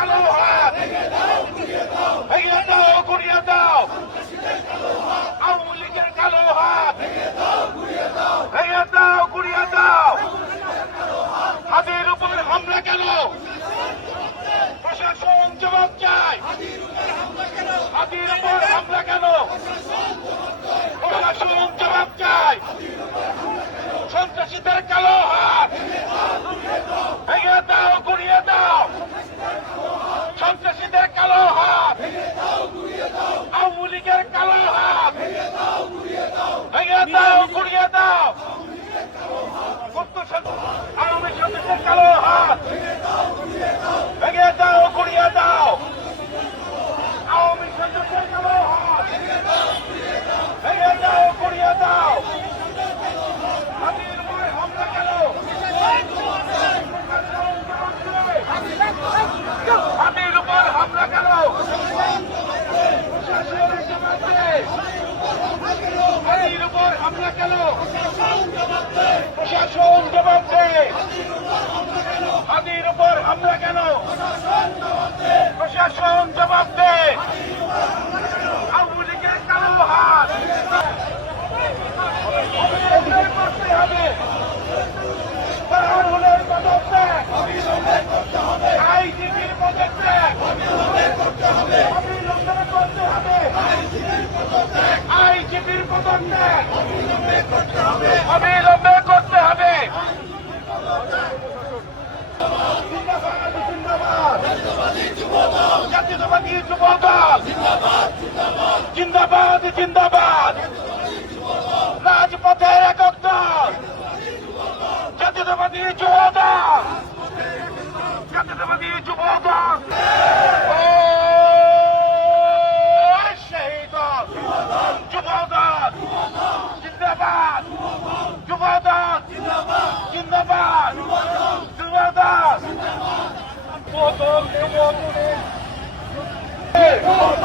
কালো হয় কালো হাত। ভেঙে দাও কুড়িয়ে দাও। আওয়ামী সৈন্যদের কালো হাত। ভেঙে দাও কুড়িয়ে দাও। বাঙালির উপর হামলা কেন? প্রশাসন জবাব দেয় হাতির উপর হামলা কেন? প্রশাসন জবাব অবিলম্বে করতে। জাতীয়তাবাদী যুবদল জিন্দাবাদ জিন্দাবাদ রাজপথের একক দল জাতীয়তাবাদী যুবদল ও সেই দল যুবদল জিন্দাবাদ যুবদল জিন্দাবাদ যুবদল বোতল যুবদলে